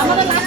咱们的垃